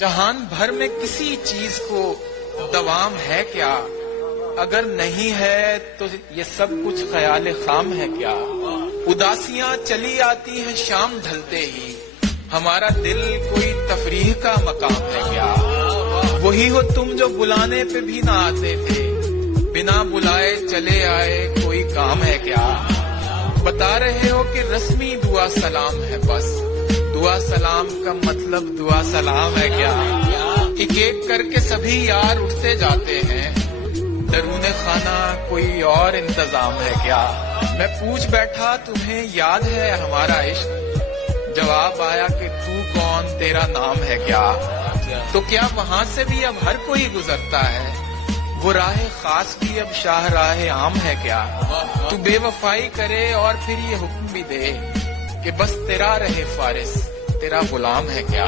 जहान भर में किसी चीज को दवाम है क्या, अगर नहीं है तो ये सब कुछ ख्याल खाम है क्या। उदासियां चली आती हैं शाम ढलते ही, हमारा दिल कोई तफरीह का मकाम है क्या। वही हो तुम जो बुलाने पे भी ना आते थे, बिना बुलाए चले आए, कोई काम है क्या। बता रहे हो कि रस्मी दुआ सलाम है, बस दुआ सलाम का मतलब दुआ सलाम है क्या। एक एक करके सभी यार उठते जाते हैं, दरूने खाना कोई और इंतजाम है क्या। मैं पूछ बैठा तुम्हें याद है हमारा इश्क, जवाब आया कि तू कौन तेरा नाम है क्या। तो क्या वहां से भी अब हर कोई गुजरता है, वो राह खास भी अब शाह राह आम है क्या। तू बेवफाई करे और फिर ये हुक्म भी दे कि बस तेरा रहे फारिस, तेरा गुलाम है क्या।